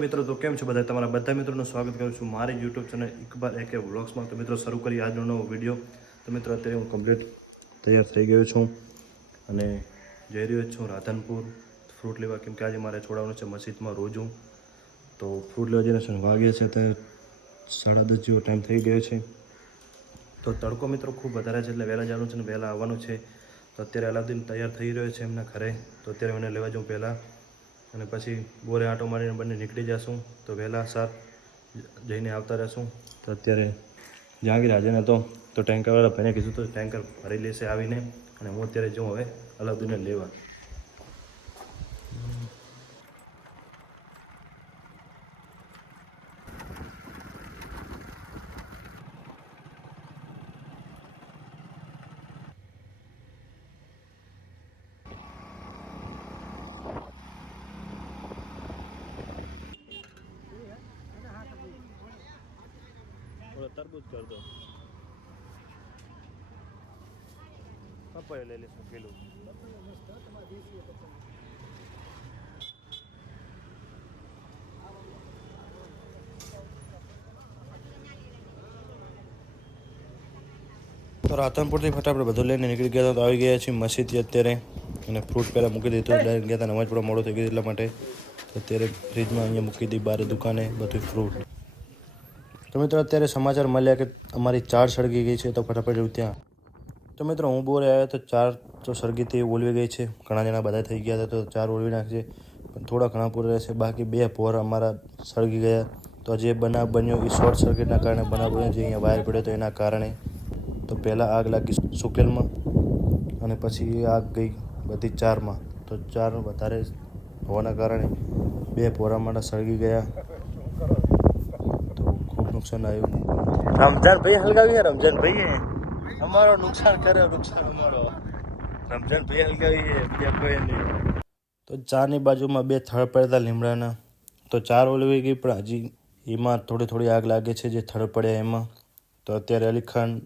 મિત્રો, તો કેમ છો બધા? તમારા બધા મિત્રોનું સ્વાગત કરું છું મારી યુટ્યુબ ચેનલ ઇકબાલ એકે વ્લોગ્સમાં તો મિત્રો, શરૂ કરી આજનો નવો વીડિયો તો મિત્રો, અત્યારે હું કમ્પ્લીટ તૈયાર થઈ ગયો છું અને જઈ રહ્યો છું રાધનપુર. ફ્રૂટ લેવા, કેમ કે આજે મારે છોડાવવાનું છે મસ્જિદમાં રોજું. તો ફ્રૂટ લેવા જઈને વાગે છે? તે સાડા દસ જેવો ટાઈમ થઈ ગયો છે. તો તડકો મિત્રો ખૂબ વધારે છે એટલે વહેલા જવાનું છે ને વહેલા આવવાનું છે. તો અત્યારે અલાદીન તૈયાર થઈ રહ્યો છે એમના ઘરે. તો અત્યારે મને લેવા જાઉં પહેલાં. અને પછી બોરે આંટો મારીને બંને નીકળી જશું. તો વહેલા સાર જઈને આવતા રહેશું. તો અત્યારે જહાંગીર હાજર હતો તો ટેન્કરવાળા ભાઈને કીધું તો ટેન્કર ભરી લેશે આવીને. અને હું અત્યારે જઉં હવે અલાઉદ્દીનને લેવા. તરબૂચ કર પપૈયા લઈ લઈશું કિલો. તો રાધનપુરથી ફટાફટ બધું લઈને નીકળી ગયા તો આવી ગયા છીએ મસ્જિદથી અત્યારે. અને ફ્રૂટ પહેલાં મૂકી દીધું. ડાયરેક્ટ ગયા હતા. નમાજ પડવા મોડો થઈ ગયો એટલા માટે. તો અત્યારે ફ્રીજમાં અહીંયા મૂકી દીધી. બારે દુકાને બધું ફ્રૂટ. તો મિત્રો અત્યારે સમાચાર મળ્યા કે અમારી ચાર સળગી ગઈ છે તો ફટાફટ જવું ત્યાં. તો મિત્રો હું બોલે આવ્યો તો ચાર તો સળગીથી ઓલવી ગઈ છે. ઘણા જણા બધા થઈ ગયા હતા તો ચાર ઓલવી નાખશે પણ થોડા ઘણા પૂરા રહેશે. બાકી બે પોર અમારા સળગી ગયા. તો જે બનાવ બન્યો એ શોર્ટ સર્કિટના કારણે બનાવ બન્યો. જે અહીંયા વાયર પડ્યો તો એના કારણે. તો પહેલાં આગ લાગી સુકેલમાં અને પછી આગ ગઈ બધી ચારમાં. તો ચાર વધારે હોવાના કારણે બે પોરા માટે સળગી ગયા. નુકસાન આવ્યું. રમજાન ભાઈ હલગાવી ગયા રમજાન ભાઈએ અમારો નુકસાન કરે નુકસાન અમારો. રમજાન ભાઈ હલગાવી ત્યાં કોઈ નહીં. તો ચારની બાજુમાં બે થળ પડતા લીમડાના. તો ચાર ઓલવી ગઈ પણ હજી એમાં થોડી થોડી આગ લાગે છે જે થળ પડ્યા એમાં. તો અત્યારે અલી ખાન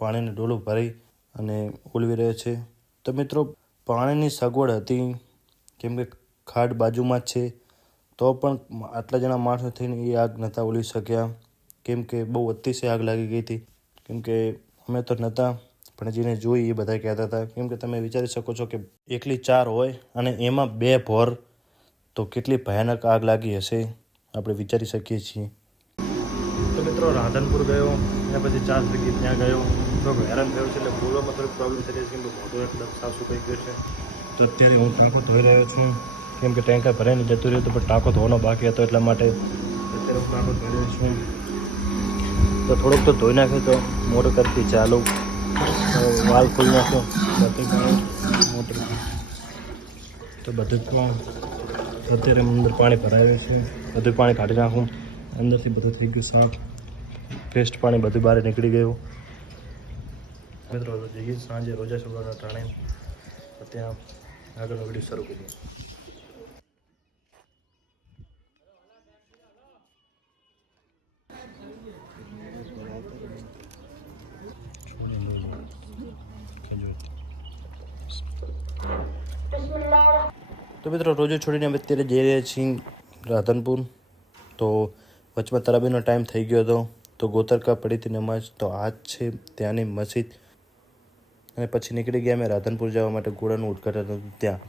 પાણીને ડોલું ભરી અને ઓલવી રહ્યો છે. તો મિત્રો પાણીની સગવડ હતી. કેમ કે ખાડ બાજુમાં જ છે. તો પણ આટલા જણા માણસો થઈને એ આગ નહોતા ઓલવી શક્યા. કેમ કે બહુ અતિશય આગ લાગી ગઈ હતી. કેમ કે અમે તો નહોતા પણ જેને જોઈ એ બધા કહેતા હતા. કેમ કે તમે વિચારી શકો છો કે એકલી ચાર હોય અને એમાં બે ભોર, તો કેટલી ભયાનક આગ લાગી હશે, આપણે વિચારી શકીએ છીએ. તો મિત્રો રાધનપુર ગયો અને પછી ચાર જગ્યાએ ત્યાં ગયો. થોડોક હેરાન થયો છે એટલે બોલવામાં થોડીક પ્રોબ્લેમ થઈ છે. કેમ કે મોટો એકદમ સાફ સુકાઈ ગયો છે. તો અત્યારે હું ટાંકો ધોઈ રહ્યો છું. કેમ કે ટેન્કર ભરાઈને જતું રહ્યું હતું, પણ ટાંકો ધોવાનો બાકી હતો એટલા માટે. અત્યારે હું ટાંકો ધોઈ રહ્યો છું. તો થોડોક તો ધોઈ નાખ્યો તો મોટર કરતી ચાલુ. વાલ ખોલી નાખ્યો બધું મોટર તો બધું પણ અત્યારે અંદર પાણી ભરાયું છે. બધું પાણી કાઢી નાખું. અંદરથી બધું થઈ ગયું સાફ. ફેસ્ટ પાણી બધું બહાર નીકળી ગયું. મિત્રો જઈએ. સાંજે રોજા છોકરાના ટાણે. ત્યાં આગળનો વીડિયો શરૂ કરીએ. તો મિત્રો, રોજો છોડીને અમે અત્યારે જઈ રહ્યા છીએ રાધનપુર. તો વચમાં તરાબીનો ટાઈમ થઈ ગયો હતો. તો ગોતરકા પડી હતી નમાજ તો આ જ છે ત્યાંની મસ્જિદ. અને પછી નીકળી ગયા અમે રાધનપુર જવા માટે ઘોડાનું ઉદઘાટન હતું ત્યાં.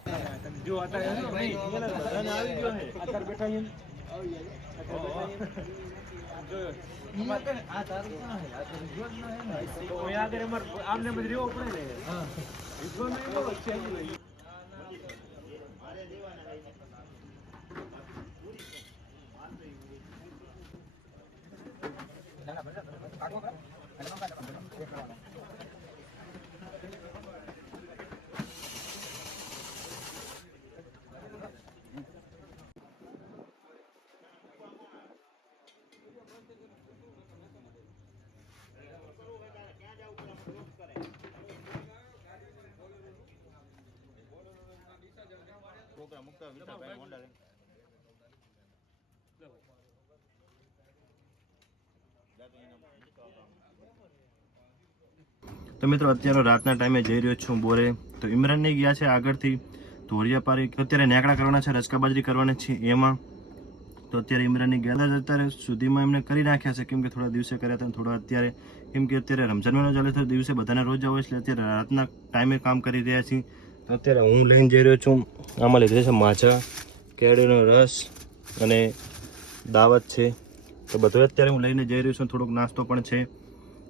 પ્રોગ્રામ મુકતા વિશાલભાઈ મોંડા લઈને તો મિત્રો, અત્યારે રાતના ટાઈમે જઈ રહ્યો છું બોરે. તો ઇમરાનને ગયા છે આગળથી. ધોળિયા પારી અત્યારે નેકડા કરવાના છે રસકાબાજરી કરવાની છે એમાં. તો અત્યારે ઇમરાનની ગયા અત્યારે સુધીમાં એમને કરી નાખ્યા છે, કેમ કે થોડા દિવસે કર્યા હતા થોડા અત્યારે. કેમ કે અત્યારે રમઝાન ચાલે તો દિવસે બધાને રોજ આવે, એટલે અત્યારે રાતના ટાઈમે કામ કરી રહ્યા છીએ. અત્યારે હું લઈને જઈ રહ્યો છું. આમાં લીધે છે માછા કેળીનો રસ અને દાવત છે. તો બધું અત્યારે હું લઈને જઈ રહ્યો છું, થોડોક નાસ્તો પણ છે.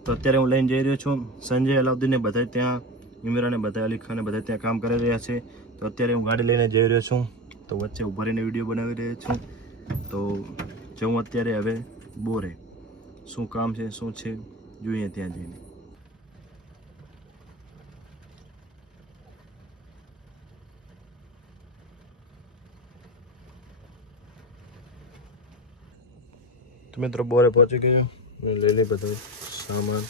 તો અત્યારે હું લઈને જઈ રહ્યો છું. સંજય અલાઉદ્દીનને બધા ત્યાં, ઇમરાને બધા અલી ખાને બધા ત્યાં કામ કરી રહ્યા છે. તો અત્યારે હું ગાડી લઈને જઈ રહ્યો છું. તો વચ્ચે ઊભા રહીને વીડિયો બનાવી રહ્યો છું. તો જવું અત્યારે હવે બોરે. શું કામ છે, શું છે, જોઈએ ત્યાં જઈને. મિત્રો, બોરે પહોંચી ગયો. લઈ લઈ બધો સામાન.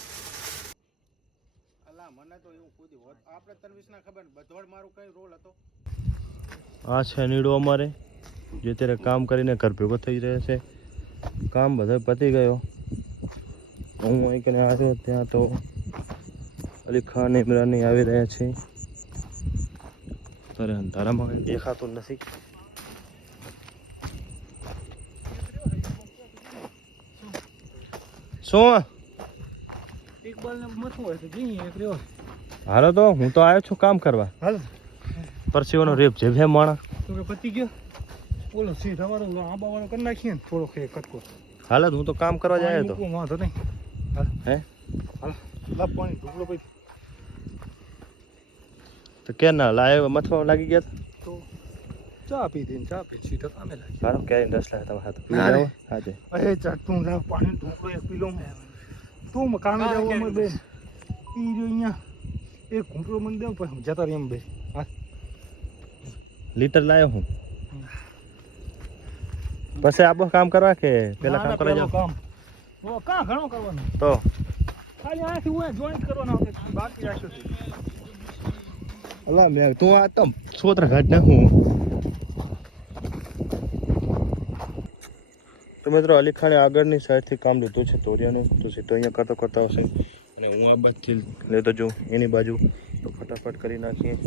મને તો એવું કુદી હોત. આપણે સર્વિસ ના ખબર ને બધોડ મારું કઈ રોલ હતો? આ છે નીડો અમારે જે અત્યારે કામ કરીને ઘર ભેગો થઈ રહ્યો છે. કામ બધો પતી ગયો. હું અહીં કને આવ્યો ત્યાં તો અલી ખાન ઇમરાની આવી રહ્યા છે. અત્યારે અંધારામાં કંઈ દેખાતું નથી. શું ઇકબાલ ને મથું હોય તો જઈએ એક રહ્યો હાલો તો હું તો આવ્યો છું કામ કરવા. હાલ. પરસીવાનો રેપ જે ભે માણા તો કે પતી ગયો? બોલો સી તમારો આંબા વાળો કરી નાખીએ ને થોડો ખે કટકો. હાલો હું તો કામ કરવા જાય તો. વાંધો નહીં. હાલ. હે? હાલ. લાવ પાણી ઢોકળો પછી તો કે ના લાય મથવા લાગી ગયા તો ચા પી દઈને ચા પી સીધા કામે લાગી મારો ક્યારે રસ લાગે તમારા હાથ. પી. જાઓ હાજે અરે ચા તું ના પાણી ઢોકળો એક પી લઉં તું મ જવું અમે બે ઈ જો અહીંયા. એક ઘૂંટડો મને દેવ પછી જતા રહી એમ બે. હાલ લીટર લાયો હું. પછી આપો કામ કરવા કે પેલા કામ કરવા જાવ કામ. ઓ કા ઘણો કરવાનો? તો. ખાલી આથી હું જોઈન્ટ કરવાનો આપણે બાકી રાખ્યો છે. અલા મેં તું આ તમ સોત્ર ઘાટ નાખું. તો મિત્રો અલી ખાને આગળની સાઈડથી કામ લીધું છે તોરિયાનું. તો સીધો અહીંયા કરતો કરતા હશે. અને હું આ બાજુથી લેતો જાઉં, એની બાજુ. તો ફટાફટ કરી નાખીએ.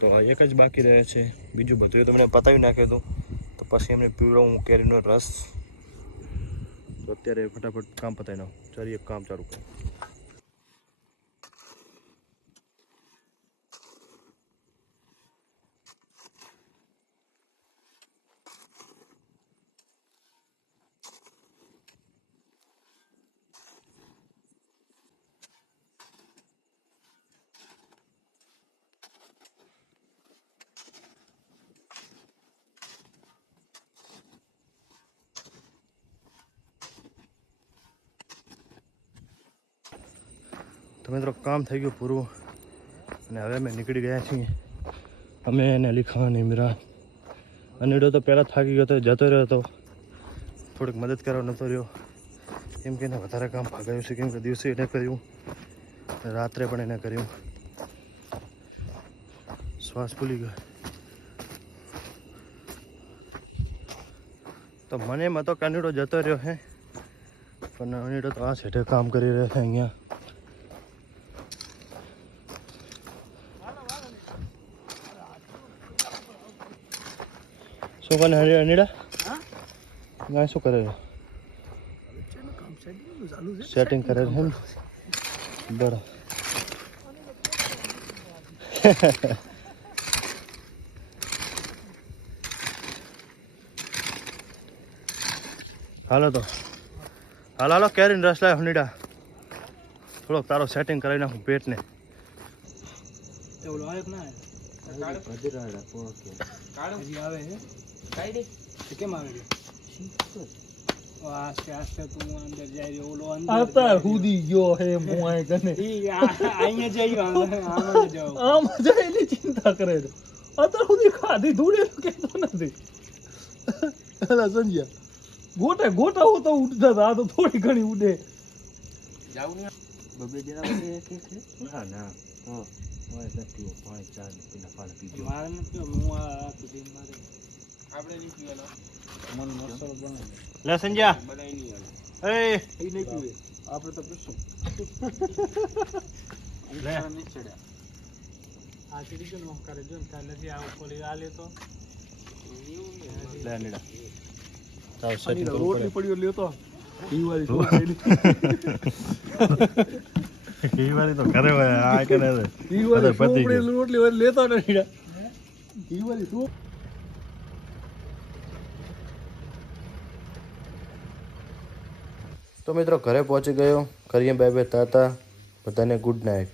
તો આ એક જ બાકી રહે છે. બીજું બધું એ તમને પતાવી નાખ્યું હતું. તો પછી એમને પીવડો હું કેરીનો રસ. તો અત્યારે ફટાફટ કામ પતાવી નાખું. ચાલી, એક કામ ચાલુ કરું તો મિત્રો કામ થઈ ગયું પૂરું અને હવે અમે નીકળી ગયા છીએ. અમે એને લીખવાની મીરા અનીડો તો પહેલાં થાકી ગયો હતો જતો રહ્યો હતો થોડીક મદદ કરવા નતો રહ્યો. કેમ કે એને વધારે કામ ભાગાયું છે, કેમ કે દિવસે એને કર્યું. રાત્રે પણ એને કર્યું. શ્વાસ ભૂલી ગયો. તો મને એમ હતો કે અનીડો જતો રહ્યો હે. પણ અનેડો તો આ સેઠે કામ કરી રહ્યો છે અહીંયા. શું કરે હરી અનીડા? ના શું કરે સેટિંગ કરે છે બરાબર હાલો તો. હાલો હાલો કેરીને રસ લાવ હનીડા થોડોક તારો સેટિંગ કરાવી નાખું પેટને. એવડો આવે ના આવે તો કેમ આવે છે? આસ્તે આસ્તે તું અંદર જાય ઓલો અંદર અત્યાર સુધી ગયો હે હું આય કને ઈ આ- જઈ આમાં જાવ આમ જઈને ચિંતા કરે છે. અત્યાર સુધી ખાધી ધૂળે કેતો નથી. એલા સંજ્યા ગોટા ગોટા હું તો ઉડતા હતા તો થોડી ઘણી ઉડે. ના? ના નથી હું મન મસાલો બનાવી લે સંજ્યા. એ. એ નહીં પીવે આપણે તો પીશું લે. નહીં આ ચડી ગયો નોક કરે જો કાલે જે આ ઉપર આ લે તો. લે નીડા. તાવ સેટ રોટલી પડ્યો લ્યો તો. પીવાળી તો પીવાળી તો કરે આ કરે પીવાળી રોટલી લેતો નહીં પીવાળી શું? તો મિત્રો ઘરે પહોંચી ગયો. કરીએ બે બાય તાતા. બધાને ગુડ નાઇટ